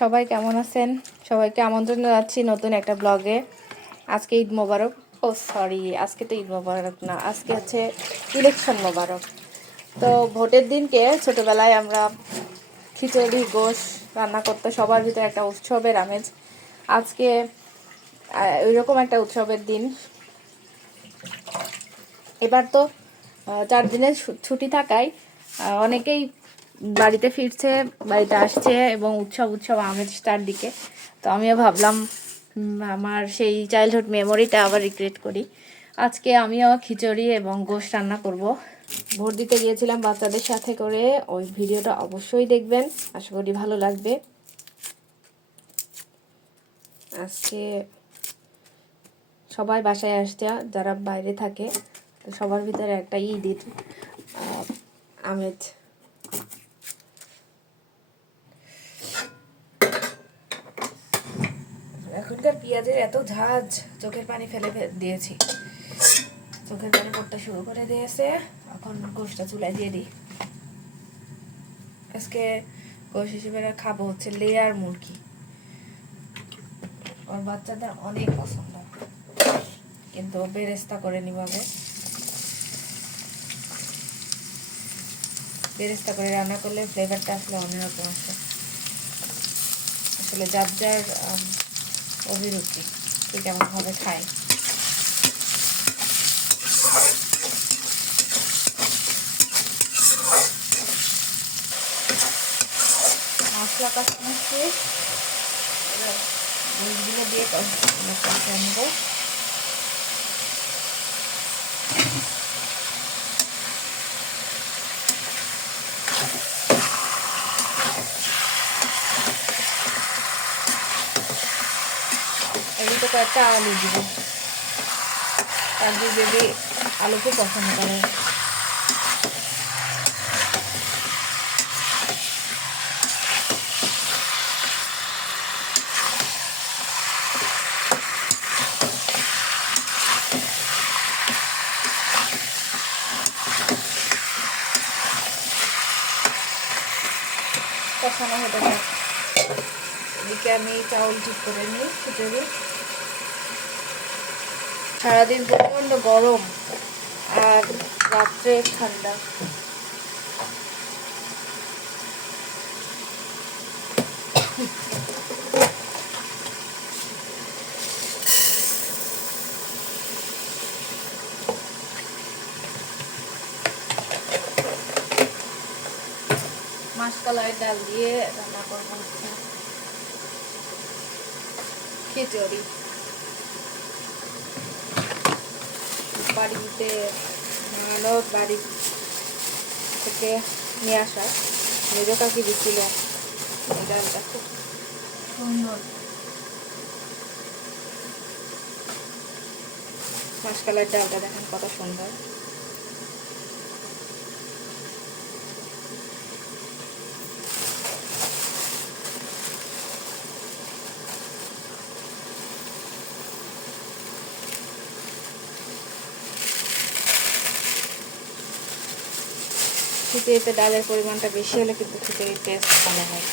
সবাই কেমন আছেন? সবাইকে আমন্ত্রণ জানাচ্ছি নতুন একটা ব্লগে আজকে ঈদ মোবারক। ও সরি আজকে তো ঈদ মোবারক না, আজকে হচ্ছে ইলেকশন মোবারক। তো ভোটের দিনকে ছোটবেলায় আমরা খিচুড়ি, গোশ রান্না করতে, সবার ভিতরে একটা উৎসবের আমেজ। আজকে ওইরকম একটা উৎসবের দিন। এবার তো চার দিনের ছুটি থাকায় অনেকেই বাড়িতে ফিরছে বাড়িতে আসছে এবং উৎসব উৎসব আমেজ তার দিকে। তো আমিও ভাবলাম আমার সেই চাইল্ডহুড মেমোরিটা আবার রিক্রিয়েট করি। আজকে আমিও খিচুড়ি এবং গোশ রান্না করব। ভোট দিতে গিয়েছিলাম বাচ্চাদের সাথে করে ওই ভিডিওটা অবশ্যই দেখবেন। আশা করি ভালো লাগবে। আজকে সবাই বাসায় আসছে যারা বাইরে থাকে সবার ভিতরে একটা আহ, আমেজ। এখনকার পেঁয়াজের এত ঝাঁজ, চোখের পানি ফেলে দিয়েছি। চোখের পানি পড়তে শুরু করে দিয়েছে। এখন গোষ্ঠটা চুলায় দিয়ে দিই। আজকে গোশ হিসেবে খাব হচ্ছে লেয়ার মুরগি। ওর বাচ্চাদের অনেক পছন্দ। কিন্তু বেরেস্তা করে নিভাবে বেরেস্তা করে রান্না করলে ফ্লেভারটা আসলে অন্যরকম আসে। আসলে যার যার অভিরুচি। কে কেমন ভাবে খায় মশলা কাশ্মীর শেষ। এবারগুলো দিয়ে কয়েকটা আলু দিব। তার যদি আলু খুব পছন্দ করে। কষানো হতে থাকে এদিকে আমি চাউল ঠিক করে নিই খিচুড়ি সারাদিন প্রচণ্ড গরম আর রাত্রে ঠান্ডা। মাসকলাই ডাল দিয়ে রান্না করব। খিচুড়ি। বাড়িতে ননদ বাড়ি থেকে নিয়ে আসা। মেজ কাকি দিচ্ছিল ডালটা খুব সুন্দর। মাসকালের ডালটা দেখেন কত সুন্দর। খিচুড়িতে ডালের পরিমাণটা বেশি হলে কিন্তু খিচুড়ির টেস্ট ভালো হয়।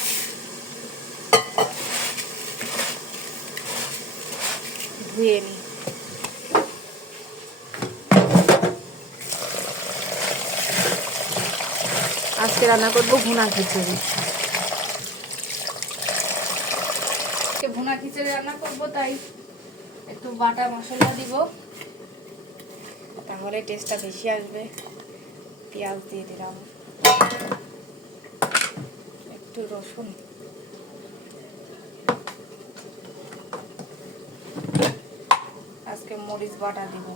ধুয়ে নিই। আজকে রান্না করব ভুনা খিচুড়ি। ভুনা খিচুড়ি রান্না করব, তাই একটু বাটা মশলা দিব। তাহলে টেস্টটা বেশি আসবে। পেঁয়াজ দিয়ে দিলাম। একটু রসুন। আজকে মরিচ বাটা দিব।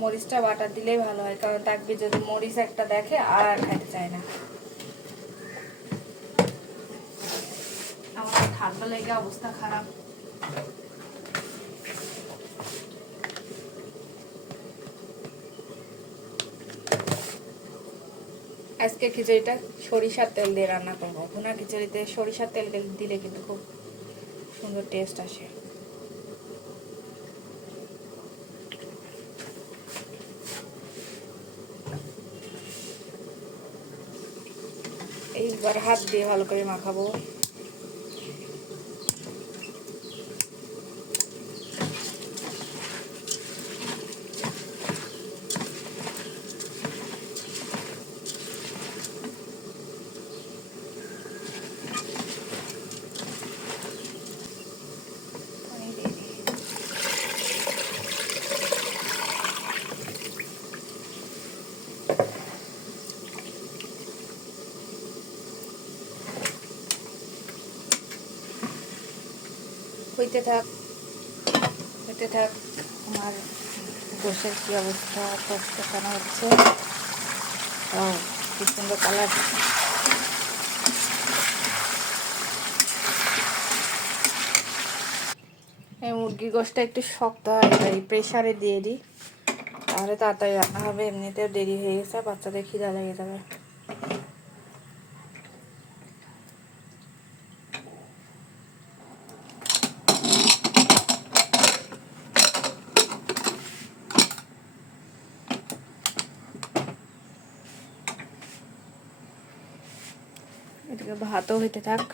মরিচটা বাটা দিলেই ভালো হয়, কারণ তাকবি যদি মরিচ একটা দেখে আর খাইতে চায় না। আমার ঠান্ডা লেগে অবস্থা খারাপ। আজকে খিচুড়িটা সরিষার তেল দিয়ে রান্না করব। ভুনা খিচুড়িতে সরিষার তেল দিলে কিন্তু খুব সুন্দর টেস্ট আসে। এইবার হাত দিয়ে ভালো করে মাখাবো পানি দিয়ে দিই। হইতে থাক হইতে থাক। আমার গোসের কি অবস্থা? কষ্ট কেন হচ্ছে? ও কি সুন্দর কালার এই মুরগির গোশটা একটু শক্ত হয়, তাই প্রেশারে দিয়ে দিই। তাহলে তাড়াতাড়ি রান্না হবে, এমনিতেও দেরি হয়ে গেছে, বাচ্চাদের খিদা লেগে যাবে। এদিকে ভাতও হইতে থাক।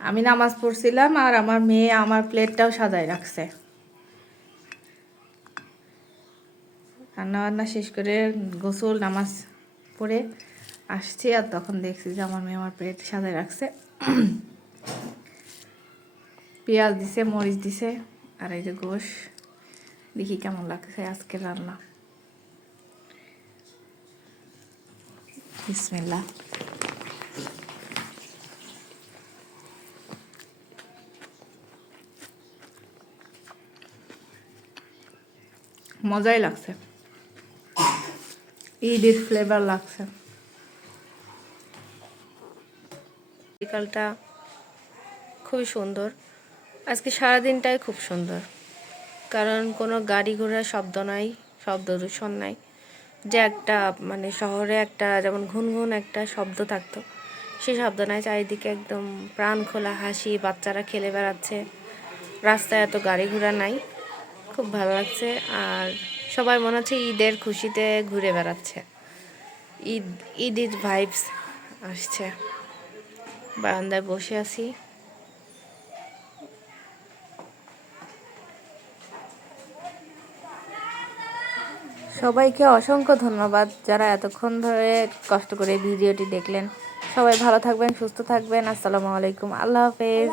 আমি নামাজ পড়ছিলাম আর আমার মেয়ে আমার প্লেটটাও সাজায় রাখছে। রান্না বান্না শেষ করে গোসল, নামাজ পড়ে আসছি আর তখন দেখছি যে আমার মেয়ে আমার প্লেট সাজায় রাখছে। পেঁয়াজ দিছে, মরিচ দিছে, আর এই যে গোশ। দেখি কেমন লাগছে আজকে রান্না। বিসমিল্লাহ। মজাই লাগছে। ঈদের ফ্লেভার লাগছে। বিকালটা খুবই সুন্দর। আজকে সারাদিনটাই খুব সুন্দর। কারণ কোনো গাড়ি ঘোড়ার শব্দ নাই, শব্দ দূষণ নাই। যে একটা মানে শহরে একটা যেমন ঘুনঘুন একটা শব্দ থাকতো, সেই শব্দ নাই চারিদিকে একদম প্রাণ খোলা, হাসি, বাচ্চারা খেলে বেড়াচ্ছে, রাস্তায় এত গাড়ি ঘোড়া নাই, খুব ভালো লাগছে। আর সবাই মনে হচ্ছে ঈদের খুশিতে ঘুরে বেড়াচ্ছে। ঈদ ঈদ ঈদ ভাইবস আসছে। বারান্দায় বসে আছি। সবাইকে অসংখ্য ধন্যবাদ যারা এতক্ষণ ধরে কষ্ট করে ভিডিওটি দেখলেন। সবাই ভালো থাকবেন, সুস্থ থাকবেন। আসসালামু আলাইকুম। আল্লাহ হাফেজ।